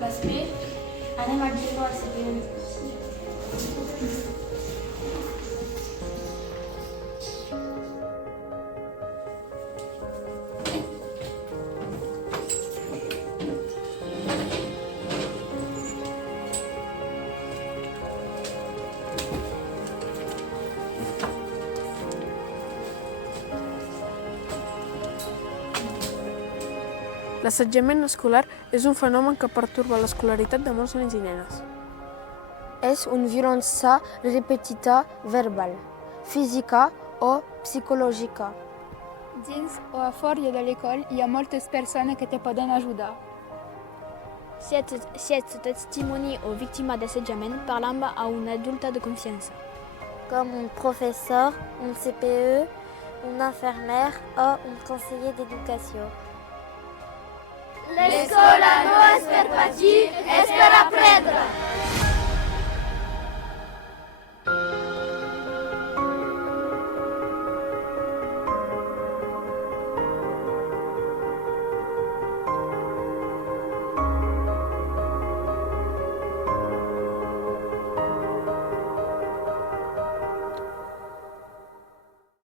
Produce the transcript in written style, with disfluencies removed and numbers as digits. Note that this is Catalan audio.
Gaspar, anem a jugar al següent. L'assetjament escolar és un fenomen que pertorba l'escolaritat de molts nens i nenes. És una violència repetida verbal, física o psicològica. Dins o a fora de l'école, hi ha moltes persones que te poden ajudar. Si ets testimoni o víctima d'assetjament, parla a un adult de confiança. Com un professor, un CPE, un infirmière o un conseller d'educació. L'escola no és per patir, és per